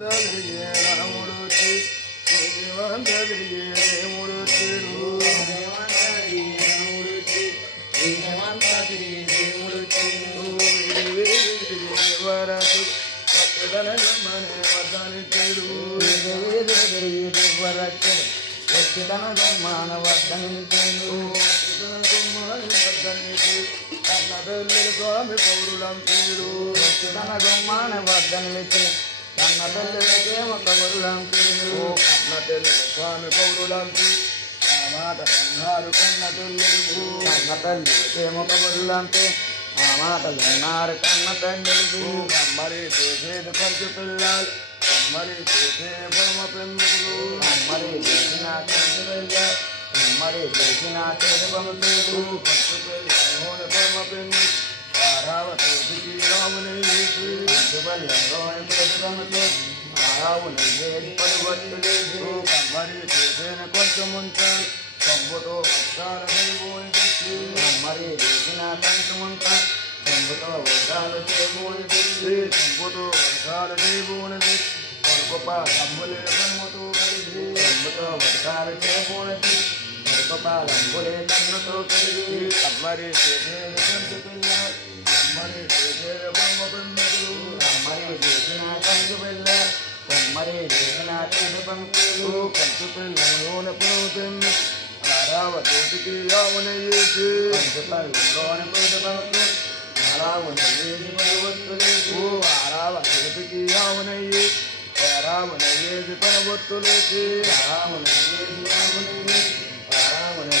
తిరిగే రాముడు వచ్చి శ్రీమంత తిరిగే దేవుడు వచ్చాడు వరసు పట్టుదలమనే వద్దనిచ్చాడు అన్న తల్లి స్వామి పౌరులంపీడు కన్న తల్లికేమో కబుర్లంపీడు అన్న తల్లి స్వామి పౌరులంపి ఆ మాట అన్నారు కన్న తల్లి కన్న తల్లికేమో కబుర్లంపి ఆ మాటలు విన్నారు కన్న చేసేది ఖర్చు పిల్లలు అమ్మరి చేసే పరమ పెంపులు మరి చేసిన కంటి వెళ్ళ అమ్మరి చేసిన తెలుగు ఖర్చు పిల్లలు పరమ పెంపు రామని రాముని మరి చేసేది కొంచెం ఉంటాను కంబుతో వస్తాను పోయి తెచ్చి మరి చేసిన కంచుమంత చెంబుతో వృధాలు చేయబోయి కంబుతో వర్షాలు చేయబోనది కడుప కమ్ములే కనుమతో కలిగి చెంబుతో వృధాలు చేయబోయి పాలంబులే కన్నుతో కలిగి మరి చేసేది కొంచెం పిల్లలు మరి పంపులు కంచు పిల్లలోని పోతుంది పారావతికి రామునయ్యేసి కంచు పళ్ళలోని పొడు పంపు అలావుని వేసి పడివత్తులేసి ఓ ఆరావతికి రామునయ్యి పారావనయ్యేసి పరవత్తులేసి అలావుని వేసి రాముని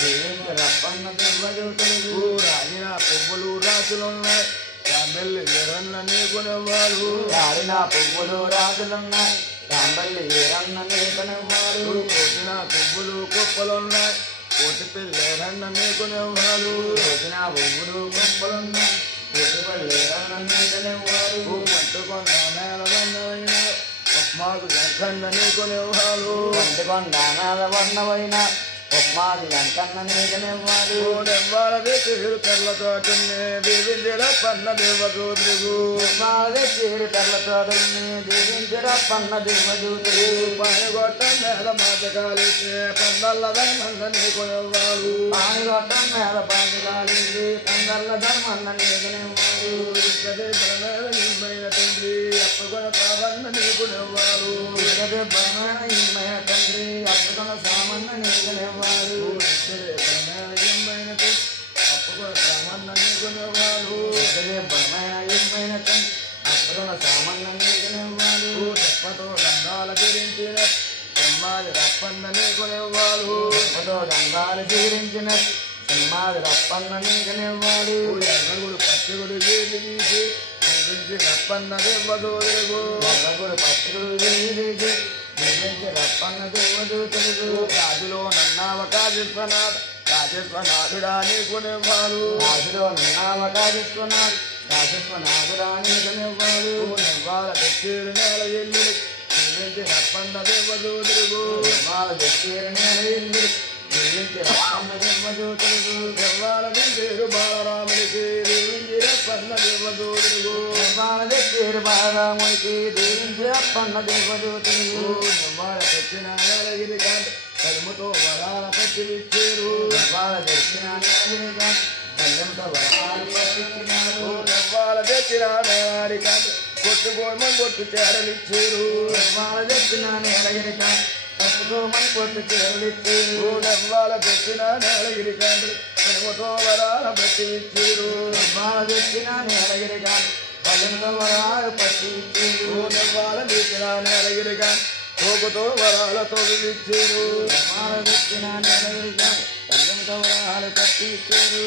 దేవించిన పన్న దేవదూతులుగు రాగిన పువ్వులు రాజులున్నాయి. రామెల్లి ఎరన్న నీకునేవాడు రాడిన పువ్వులు రాజులున్నాయి. రాంబల్లి ఏరన్న నీకనివ్వాడు కోసిన పువ్వులు కుప్పలున్నాయి. కోటి పిల్లెరన్న నీకునేవాడు రోజున పువ్వులు గొప్పలున్నాయి ఎటుపల్లి ఏరన్న నీకనివ్వాడు పట్టుకొండ నేల బంధమైన మాకు ఎక్కన్న నీకునేవాడు పండుకొండ నాద వర్ణమైన ఉప్మాది ఎంకన్న నీకనివ్వాడు ఎవరది తీరు పన్న దేవదూతురుగు ఉప్మాది చీరు తెల్ల తోడుల్ని పన్న దివ్వజూతులు పాయగొట్ట నేల మాట కాలితే పన్నల్లదై మన్న నీకునేవాడు పానిగొట్టం మీద పానిగాలింది పందర్ల ధర్మన్న నీకనివ్వాడు గదే ప్రణయ నిర్మయ తండ్రి అప్పగొన కావన్న నీకునేవాడు ఇకది బలమైన ఇమ్మయ తండ్రి అద్భుతమ సామన్న నీకనివ్వాడు ఇకది బలమైన ఇమ్మయ తండ్రి అద్భుతమ సామన్న నీకనివ్వాడు అదో గంగాలు తీరించిన సినిమాది రప్పన్న నీకనివ్వాడు పచ్చగుడు చేసి తీసి దీవించి రప్పన్న దివ్వజూతులు రాజులో నన్నావ కాజేశ్వనాథ్ కాజేశ్వనాథుడా నీకునేవాడు రాజులో నిన్నావకాశిస్తున్నాడు రాజస్వనాథుడా నీకనివ్వాడు వాళ్ళ తెచ్చేరు నేల ఎల్లు నిర్మించి రప్పన్న దేవదూదురుగు నివ్వాల తెచ్చేరు నేల ఎల్లు దీవించి రప్పన్న దివ్వజూతులు బాలరాముడికి నిర్మించి రప్పన్న దేవదూదురుగు వాళ్ళ తెచ్చేరు బాలరాముడికి దీవించి రప్పన్న దివ్వజూతులు వాళ్ళ తెచ్చిన నేలగిరి కాంత కలుముతో వరాల పెట్టి ఇచ్చేరు వాళ్ళ తెచ్చిన నేలగా కళ్ళంతో వరాలు పట్టించినారు తెచ్చిన కొట్టుకోమని కొట్టు చేరలిచ్చేరు వాళ్ళ తెచ్చిన కాదు పట్టుకోమని కొట్టు చేరులిచ్చేరు వాళ్ళ తెచ్చిన నేలగిరి కాంత కలుముతో వరాల పెట్టి ఇచ్చేరు వాళ్ళ తెచ్చిన నేలగిరిక కళ్ళంతో వరాలు పట్టించేరు వాళ్ళ తెచ్చిన నేలగిరి కాంత తోకుతో వరాలతో ఇచ్చేరు వాళ్ళ తెచ్చిన నేలగిరిక కళ్ళం తవరాలు కట్టించారు